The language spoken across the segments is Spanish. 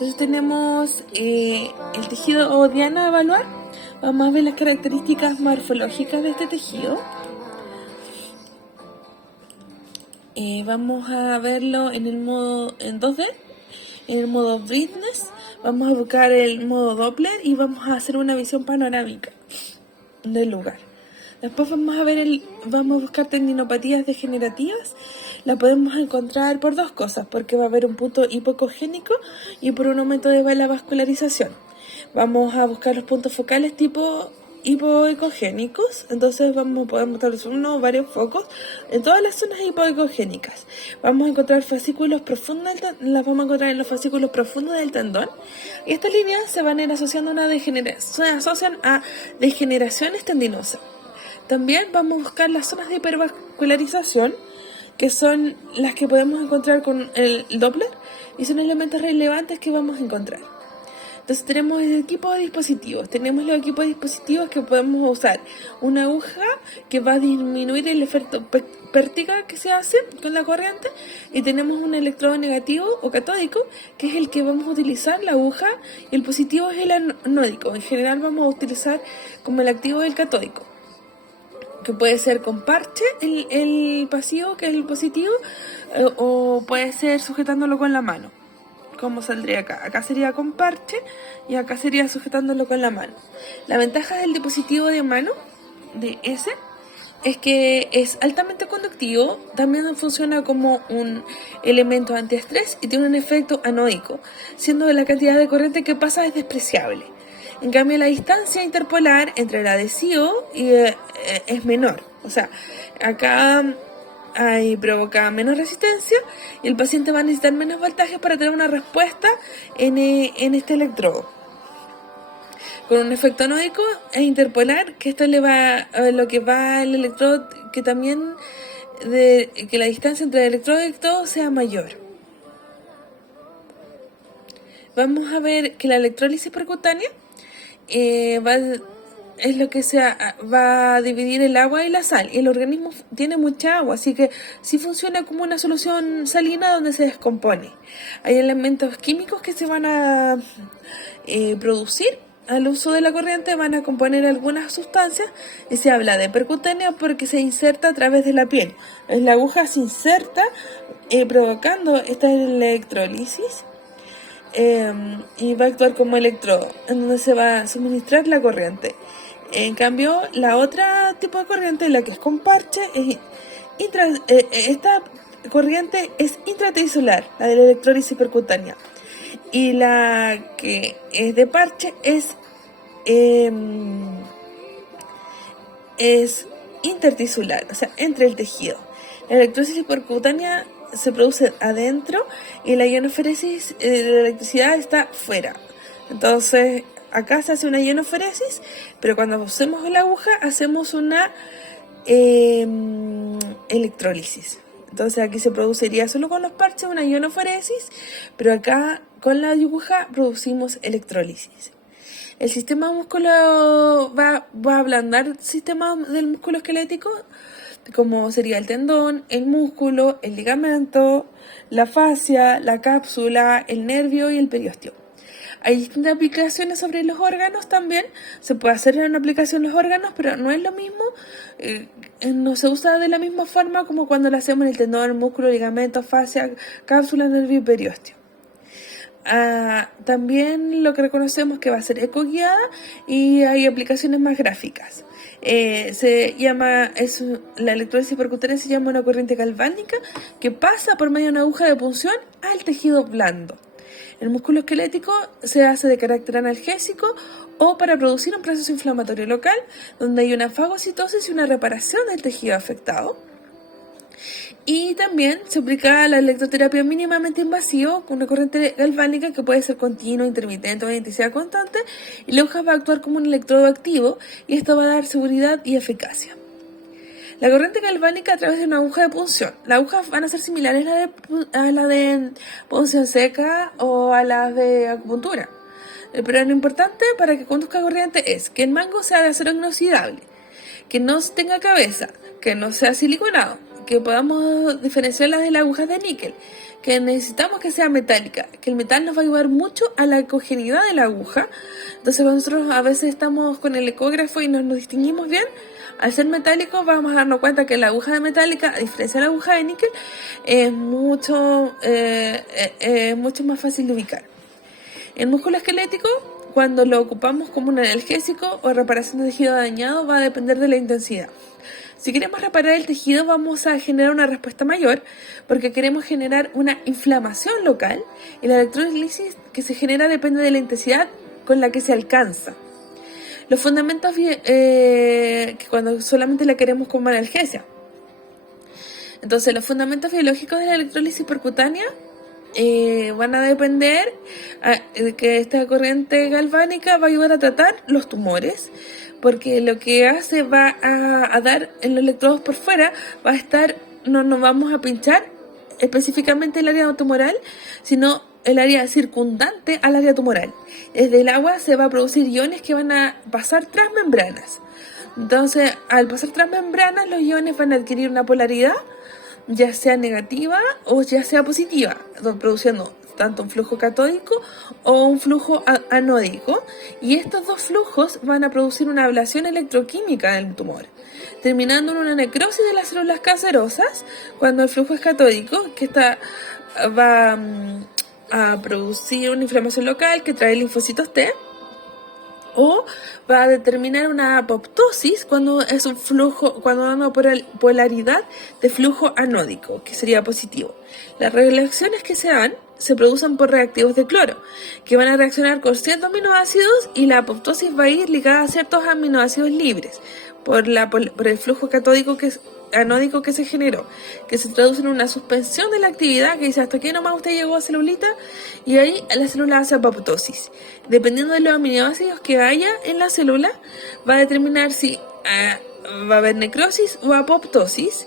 Entonces tenemos el tejido odiano a evaluar. Vamos a ver las características morfológicas de este tejido. Vamos a verlo en el modo en 2D, en el modo brightness. Vamos a buscar el modo Doppler y vamos a hacer una visión panorámica del lugar. Después vamos a buscar tendinopatías degenerativas. La podemos encontrar por dos cosas, porque va a haber un punto hipocogénico y por un aumento de la vascularización. Vamos a buscar los puntos focales tipo hipoecogénicos, entonces podemos establecer uno o varios focos en todas las zonas hipoecogénicas. Vamos a encontrar fascículos profundos, las vamos a encontrar en los fascículos profundos del tendón, y estas líneas se van a ir asociando se asocian a degeneraciones tendinosas. También vamos a buscar las zonas de hipervascularización, que son las que podemos encontrar con el Doppler, y son elementos relevantes que vamos a encontrar. Entonces tenemos el equipo de dispositivos. Tenemos los equipos de dispositivos que podemos usar una aguja que va a disminuir el efecto pértiga que se hace con la corriente, y tenemos un electrodo negativo o catódico, que es el que vamos a utilizar la aguja, y el positivo es el anódico. En general vamos a utilizar como el activo del catódico, que puede ser con parche el pasivo, que es el positivo, o puede ser sujetándolo con la mano, como saldría acá. Acá sería con parche y acá sería sujetándolo con la mano. La ventaja del dispositivo de mano, de ese, es que es altamente conductivo, también funciona como un elemento antiestrés y tiene un efecto anódico, siendo la cantidad de corriente que pasa es despreciable. En cambio, la distancia interpolar entre el adhesivo es menor. O sea, acá provoca menos resistencia y el paciente va a necesitar menos voltaje para tener una respuesta en este electrodo. Con un efecto anódico e interpolar, que esto le va lo que va al electrodo, que también que la distancia entre el electrodo y el electrodo sea mayor. Vamos a ver que la electrólisis percutánea es lo que va a dividir el agua y la sal. Y el organismo tiene mucha agua, así que sí funciona como una solución salina donde se descompone. Hay elementos químicos que se van a producir al uso de la corriente, van a componer algunas sustancias, y se habla de percutánea porque se inserta a través de la piel. La aguja se inserta provocando esta electrólisis. Y va a actuar como electrodo, en donde se va a suministrar la corriente. En cambio, la otra tipo de corriente, la que es con parche, esta corriente es intratisular, la de la electrólisis percutánea. Y la que es de parche es intertisular, o sea, entre el tejido. La electrólisis percutánea se produce adentro y la ionoferesis de la electricidad está fuera. Entonces acá se hace una ionoferesis, pero cuando hacemos la aguja hacemos una electrólisis. Entonces aquí se produciría solo con los parches una ionoferesis, pero acá con la aguja producimos electrólisis. El sistema músculo va a ablandar el sistema del músculo esquelético, como sería el tendón, el músculo, el ligamento, la fascia, la cápsula, el nervio y el periósteo. Hay distintas aplicaciones sobre los órganos también. Se puede hacer una aplicación en los órganos, pero no es lo mismo, no se usa de la misma forma como cuando lo hacemos en el tendón, el músculo, el ligamento, fascia, cápsula, nervio y periósteo. También lo que reconocemos que va a ser ecoguiada, y hay aplicaciones más gráficas. La electrólisis percutánea se llama una corriente galvánica que pasa por medio de una aguja de punción al tejido blando. El músculo esquelético se hace de carácter analgésico o para producir un proceso inflamatorio local, donde hay una fagocitosis y una reparación del tejido afectado. Y también se aplica la electroterapia mínimamente invasiva con una corriente galvánica que puede ser continua, intermitente o de intensidad constante, y la aguja va a actuar como un electrodo activo, y esto va a dar seguridad y eficacia. La corriente galvánica a través de una aguja de punción. Las agujas van a ser similares a la de punción seca o a las de acupuntura. Pero lo importante para que conduzca corriente es que el mango sea de acero inoxidable, que no tenga cabeza, que no sea siliconado, que podamos diferenciarlas de las agujas de níquel, que necesitamos que sea metálica, que el metal nos va a ayudar mucho a la cogeneidad de la aguja. Entonces cuando nosotros a veces estamos con el ecógrafo y nos distinguimos bien, al ser metálico vamos a darnos cuenta que la aguja de metálica, a diferencia de la aguja de níquel, es mucho más fácil de ubicar. El músculo esquelético, cuando lo ocupamos como un analgésico o reparación de tejido dañado, va a depender de la intensidad. Si queremos reparar el tejido, vamos a generar una respuesta mayor porque queremos generar una inflamación local y la electrólisis que se genera depende de la intensidad con la que se alcanza. Los fundamentos que cuando solamente la queremos como analgesia. Entonces, los fundamentos biológicos de la electrólisis percutánea van a depender de que esta corriente galvánica va a ayudar a tratar los tumores, porque lo que hace va a dar en los electrodos por fuera, va a estar, no nos vamos a pinchar específicamente el área tumoral, sino el área circundante al área tumoral. Desde el agua se va a producir iones que van a pasar transmembranas. Entonces, al pasar transmembranas, los iones van a adquirir una polaridad, ya sea negativa o ya sea positiva, produciendo tanto un flujo catódico o un flujo anódico, y estos dos flujos van a producir una ablación electroquímica del tumor, terminando en una necrosis de las células cancerosas cuando el flujo es catódico, que va a producir una inflamación local que trae linfocitos T, o va a determinar una apoptosis cuando es un flujo, cuando da una polaridad de flujo anódico, que sería positivo. Las reacciones que se dan se producen por reactivos de cloro, que van a reaccionar con ciertos aminoácidos, y la apoptosis va a ir ligada a ciertos aminoácidos libres por el flujo catódico anódico que se generó, que se traduce en una suspensión de la actividad que dice hasta aquí nomás usted llegó a celulita, y ahí la célula hace apoptosis. Dependiendo de los aminoácidos que haya en la célula, va a determinar si va a haber necrosis o apoptosis.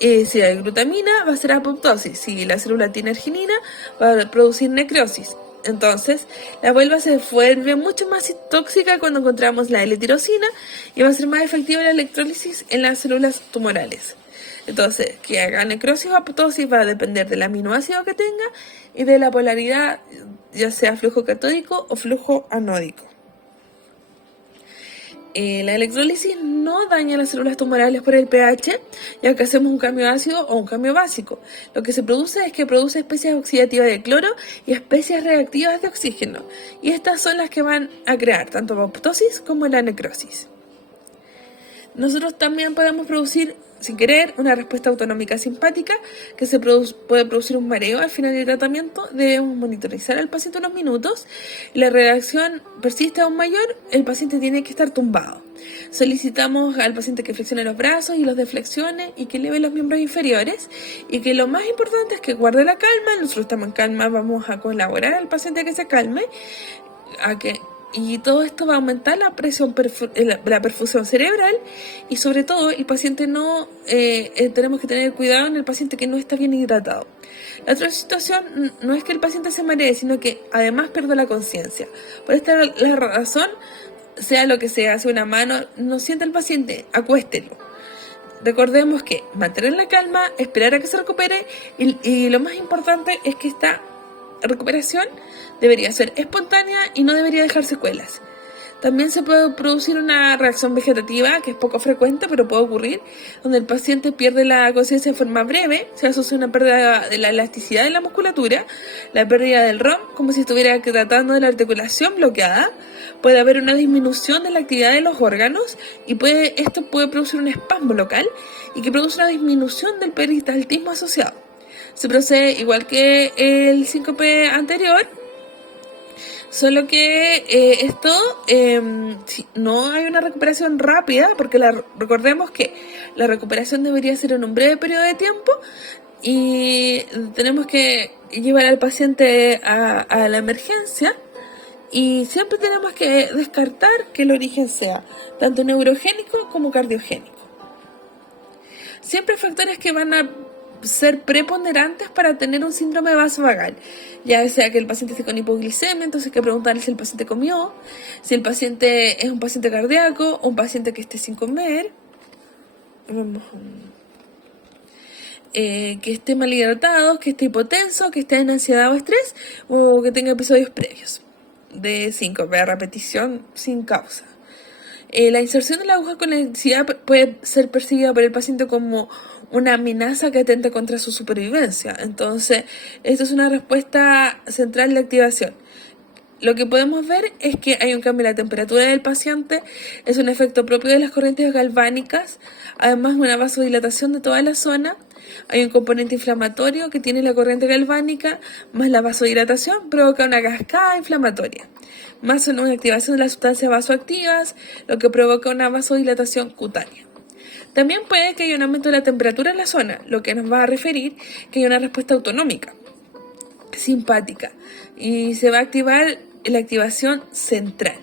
Si hay glutamina, va a ser apoptosis. Si la célula tiene arginina, va a producir necrosis. Entonces, la vulva se vuelve mucho más tóxica cuando encontramos la L-tirosina, y va a ser más efectiva la electrólisis en las células tumorales. Entonces, que haga necrosis o apoptosis va a depender del aminoácido que tenga y de la polaridad, ya sea flujo catódico o flujo anódico. La electrólisis no daña las células tumorales por el pH, ya que hacemos un cambio ácido o un cambio básico. Lo que se produce es que produce especies oxidativas de cloro y especies reactivas de oxígeno, y estas son las que van a crear tanto la apoptosis como la necrosis. Nosotros también podemos producir, sin querer, una respuesta autonómica simpática que puede producir un mareo. Al final del tratamiento debemos monitorizar al paciente unos minutos. La reacción persiste aún mayor, el paciente tiene que estar tumbado. Solicitamos al paciente que flexione los brazos y los deflexione y que eleve los miembros inferiores, y que lo más importante es que guarde la calma. Nosotros estamos en calma, vamos a colaborar al paciente a que se calme, y todo esto va a aumentar la presión, la perfusión cerebral, y sobre todo el paciente tenemos que tener cuidado en el paciente que no está bien hidratado. La otra situación no es que el paciente se maree, sino que además pierda la conciencia. Por esta la razón, sea lo que sea, hace una mano, no siente el paciente, acuéstelo. Recordemos que mantener la calma, esperar a que se recupere, y lo más importante es que esta recuperación debería ser espontánea y no debería dejar secuelas. También se puede producir una reacción vegetativa, que es poco frecuente, pero puede ocurrir, donde el paciente pierde la conciencia de forma breve. Se asocia una pérdida de la elasticidad de la musculatura, la pérdida del ROM, como si estuviera tratando de la articulación bloqueada. Puede haber una disminución de la actividad de los órganos, y esto puede producir un espasmo local y que produce una disminución del peristaltismo asociado. Se procede igual que el síncope anterior, solo que no hay una recuperación rápida, porque recordemos que la recuperación debería ser en un breve periodo de tiempo, y tenemos que llevar al paciente a la emergencia, y siempre tenemos que descartar que el origen sea tanto neurogénico como cardiogénico. Siempre hay factores que van a ser preponderantes para tener un síndrome vasovagal, ya sea que el paciente esté con hipoglicemia, entonces hay que preguntarle si el paciente comió, si el paciente es un paciente cardíaco o un paciente que esté sin comer. que esté mal hidratado, que esté hipotenso, que esté en ansiedad o estrés, o que tenga episodios previos de síncope a repetición sin causa. La inserción de la aguja con electricidad puede ser percibida por el paciente como una amenaza que atenta contra su supervivencia. Entonces, esto es una respuesta central de activación. Lo que podemos ver es que hay un cambio en la temperatura del paciente, es un efecto propio de las corrientes galvánicas, además de una vasodilatación de toda la zona. Hay un componente inflamatorio que tiene la corriente galvánica, más la vasodilatación provoca una cascada inflamatoria, más una activación de las sustancias vasoactivas, lo que provoca una vasodilatación cutánea. También puede que haya un aumento de la temperatura en la zona, lo que nos va a referir que hay una respuesta autonómica, simpática, y se va a activar la activación central.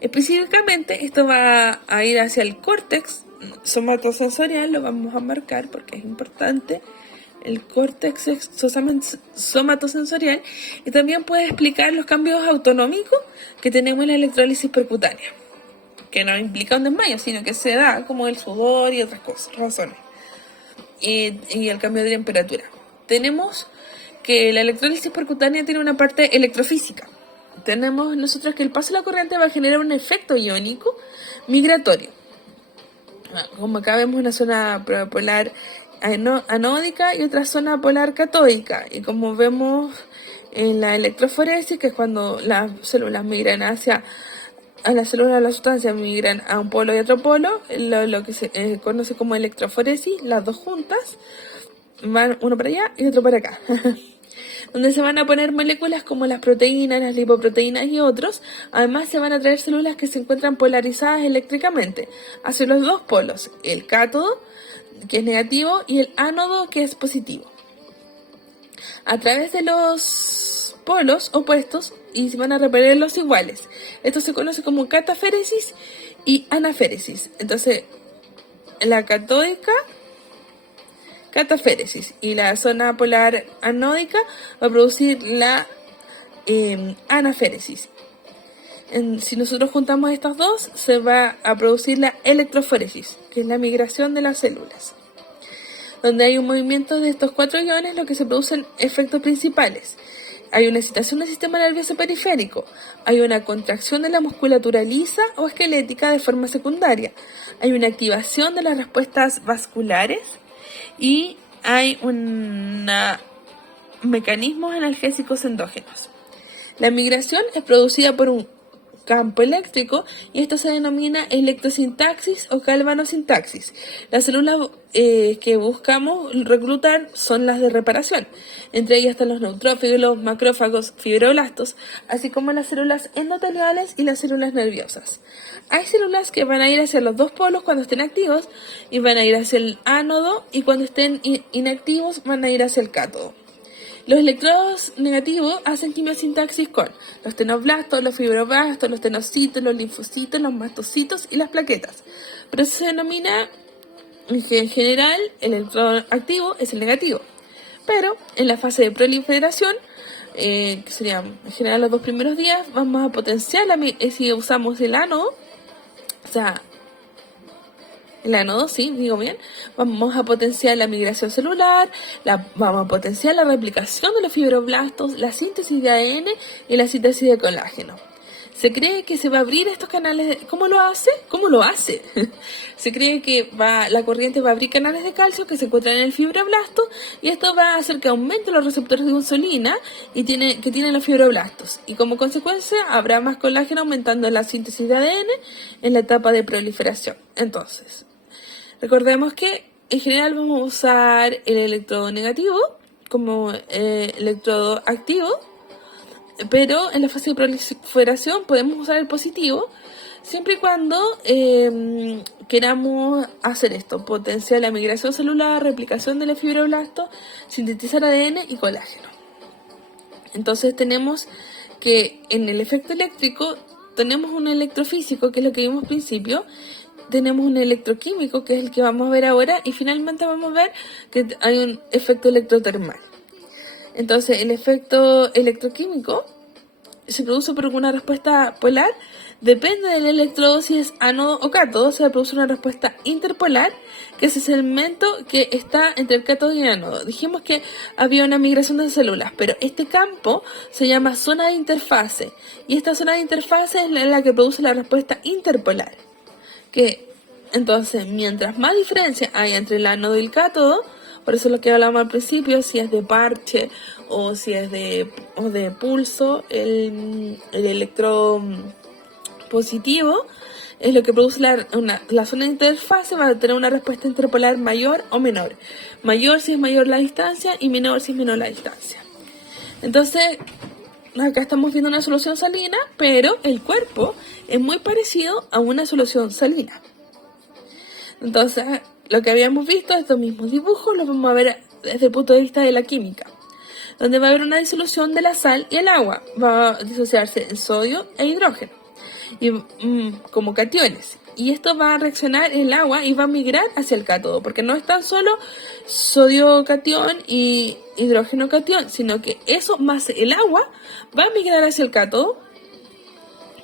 Específicamente, esto va a ir hacia el córtex somatosensorial, lo vamos a marcar porque es importante, el córtex somatosensorial, y también puede explicar los cambios autonómicos que tenemos en la electrólisis percutánea, que no implica un desmayo, sino que se da como el sudor y otras cosas, razones, y el cambio de temperatura. Tenemos que la electrólisis percutánea tiene una parte electrofísica. Tenemos nosotros que el paso de la corriente va a generar un efecto iónico migratorio. Como acá vemos una zona polar anódica y otra zona polar catódica. Y como vemos en la electroforesis, que es cuando las células migran a las células de la sustancia migran a un polo y otro polo, lo que se conoce como electroforesis, las dos juntas, van uno para allá y otro para acá. Donde se van a poner moléculas como las proteínas, las lipoproteínas y otros. Además se van a traer células que se encuentran polarizadas eléctricamente hacia los dos polos, el cátodo, que es negativo, y el ánodo, que es positivo. A través de los polos opuestos y se van a repeler los iguales. Esto se conoce como cataféresis y anaféresis. Entonces, la catódica, cataféresis, y la zona polar anódica va a producir la anaféresis. Si nosotros juntamos estas dos, se va a producir la electroforesis, que es la migración de las células. Donde hay un movimiento de estos cuatro iones, lo que se producen efectos principales. Hay una excitación del sistema nervioso periférico, hay una contracción de la musculatura lisa o esquelética de forma secundaria, hay una activación de las respuestas vasculares, y hay mecanismos analgésicos endógenos. La migración es producida por un campo eléctrico y esto se denomina electrosintaxis o galvanosintaxis. Las células que buscamos reclutar son las de reparación. Entre ellas están los neutrófilos, macrófagos, fibroblastos, así como las células endoteliales y las células nerviosas. Hay células que van a ir hacia los dos polos cuando estén activos y van a ir hacia el ánodo, y cuando estén inactivos van a ir hacia el cátodo. Los electrodos negativos hacen quimiosintaxis con los tenoblastos, los fibroblastos, los tenocitos, los linfocitos, los mastocitos y las plaquetas. Pero eso se denomina que en general el electrodo activo es el negativo. Pero en la fase de proliferación, que serían en general los 2 primeros días, vamos a potenciar si usamos el ánodo, o sea, el ánodo, sí, digo bien, vamos a potenciar la migración celular, vamos a potenciar la replicación de los fibroblastos, la síntesis de ADN y la síntesis de colágeno. Se cree que se va a abrir estos canales. ¿Cómo lo hace? ¿Cómo lo hace? Se cree que la corriente va a abrir canales de calcio que se encuentran en el fibroblasto, y esto va a hacer que aumente los receptores de insulina que tienen los fibroblastos. Y como consecuencia habrá más colágeno, aumentando la síntesis de ADN en la etapa de proliferación. Entonces, recordemos que en general vamos a usar el electrodo negativo como electrodo activo, pero en la fase de proliferación podemos usar el positivo siempre y cuando queramos hacer esto: potenciar la migración celular, replicación de los fibroblastos, sintetizar ADN y colágeno. Entonces tenemos que en el efecto eléctrico tenemos un electrofísico, que es lo que vimos al principio, tenemos un electroquímico, que es el que vamos a ver ahora, y finalmente vamos a ver que hay un efecto electrotermal. Entonces, el efecto electroquímico se produce por una respuesta polar, depende del electrodo si es ánodo o cátodo, se produce una respuesta interpolar, que es ese elemento que está entre el cátodo y el ánodo. Dijimos que había una migración de células, pero este campo se llama zona de interfase, y esta zona de interfase es la que produce la respuesta interpolar. Entonces, mientras más diferencia hay entre el ánodo y el cátodo, por eso es lo que hablamos al principio, si es de parche o si es de pulso, el electrodo positivo es lo que produce la zona de interfase, va a tener una respuesta interpolar mayor o menor. Mayor si es mayor la distancia y menor si es menor la distancia. Entonces, acá estamos viendo una solución salina, pero el cuerpo es muy parecido a una solución salina. Entonces, lo que habíamos visto, estos mismos dibujos, los vamos a ver desde el punto de vista de la química, donde va a haber una disolución de la sal y el agua. Va a disociarse el sodio e hidrógeno como cationes. Y esto va a reaccionar el agua y va a migrar hacia el cátodo, porque no es tan solo sodio cation y hidrógeno cation, sino que eso más el agua va a migrar hacia el cátodo,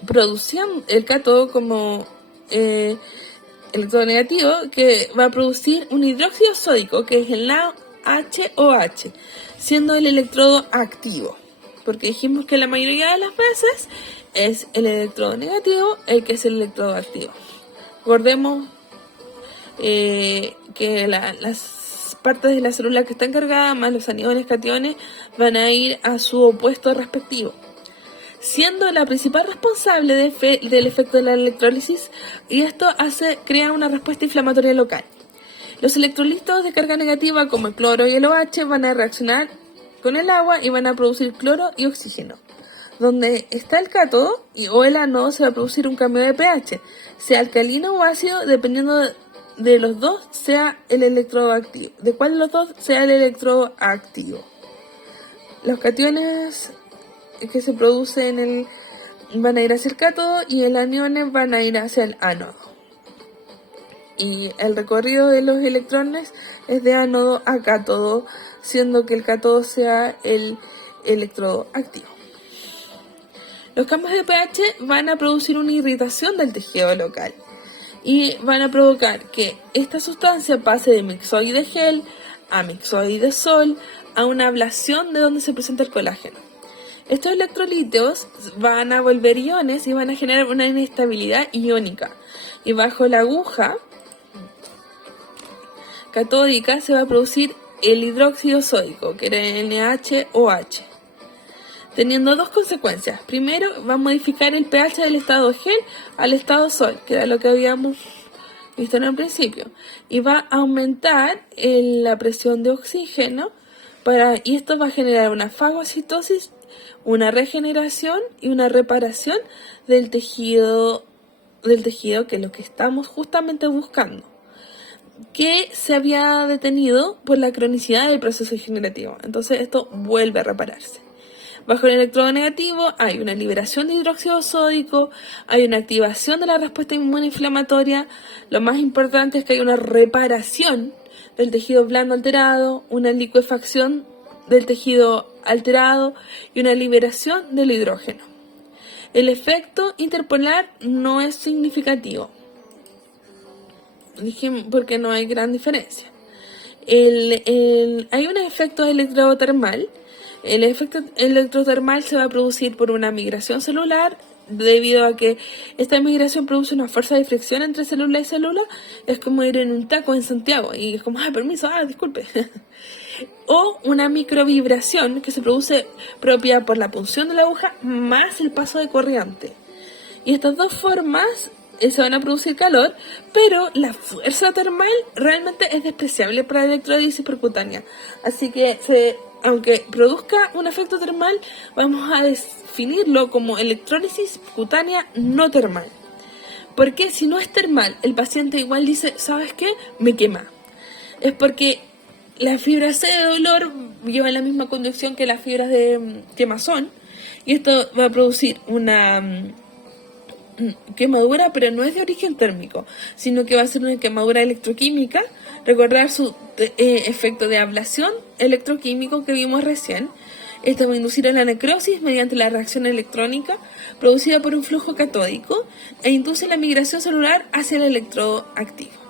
produciendo el cátodo como electrodo negativo, que va a producir un hidróxido sódico, que es el NaOH, siendo el electrodo activo, porque dijimos que la mayoría de las veces es el electrodo negativo el que es el electrodo activo. Recordemos que las partes de la célula que están cargadas más los aniones, cationes, van a ir a su opuesto respectivo, siendo la principal responsable del efecto de la electrólisis, y esto crea una respuesta inflamatoria local. Los electrolitos de carga negativa, como el cloro y el OH, van a reaccionar con el agua y van a producir cloro y oxígeno. Donde está el cátodo o el ánodo, se va a producir un cambio de pH, sea alcalino o ácido, dependiendo de los dos sea el electrodo activo. De cuál de los dos sea el electrodo activo. Los cationes que se producen van a ir hacia el cátodo y el aniones van a ir hacia el ánodo. Y el recorrido de los electrones es de ánodo a cátodo, siendo que el cátodo sea el electrodo activo. Los cambios de pH van a producir una irritación del tejido local y van a provocar que esta sustancia pase de mixoide gel a mixoide sol a una ablación de donde se presenta el colágeno. Estos electrolitos van a volver iones y van a generar una inestabilidad iónica, y bajo la aguja catódica se va a producir el hidróxido sódico, que era el NaOH, teniendo dos consecuencias. Primero, va a modificar el pH del estado gel al estado sol, que era lo que habíamos visto en el principio, y va a aumentar la presión de oxígeno, y esto va a generar una fagocitosis, una regeneración y una reparación del tejido, que es lo que estamos justamente buscando, que se había detenido por la cronicidad del proceso degenerativo. Entonces esto vuelve a repararse. Bajo el electrodo negativo hay una liberación de hidróxido sódico, hay una activación de la respuesta inmunoinflamatoria. Lo más importante es que hay una reparación del tejido blando alterado, una licuefacción del tejido alterado y una liberación del hidrógeno. El efecto interpolar no es significativo, porque no hay gran diferencia. Hay un efecto electrotermal. El efecto electrotermal se va a producir por una migración celular, debido a que esta migración produce una fuerza de fricción entre célula y célula. Es como ir en un taco en Santiago y es como, permiso, disculpe. O una microvibración que se produce propia por la punción de la aguja más el paso de corriente. Y estas dos formas se van a producir calor, pero la fuerza termal realmente es despreciable para la electrólisis percutánea. Así que aunque produzca un efecto termal, vamos a definirlo como electrólisis cutánea no termal. Porque si no es termal, el paciente igual dice, ¿sabes qué? Me quema. Es porque las fibras C de dolor llevan la misma conducción que las fibras de quemazón, y esto va a producir una quemadura, pero no es de origen térmico, sino que va a ser una quemadura electroquímica. Recordar su efecto de ablación electroquímico que vimos recién, Esta va a inducir a la necrosis mediante la reacción electrónica producida por un flujo catódico e induce la migración celular hacia el electrodo activo.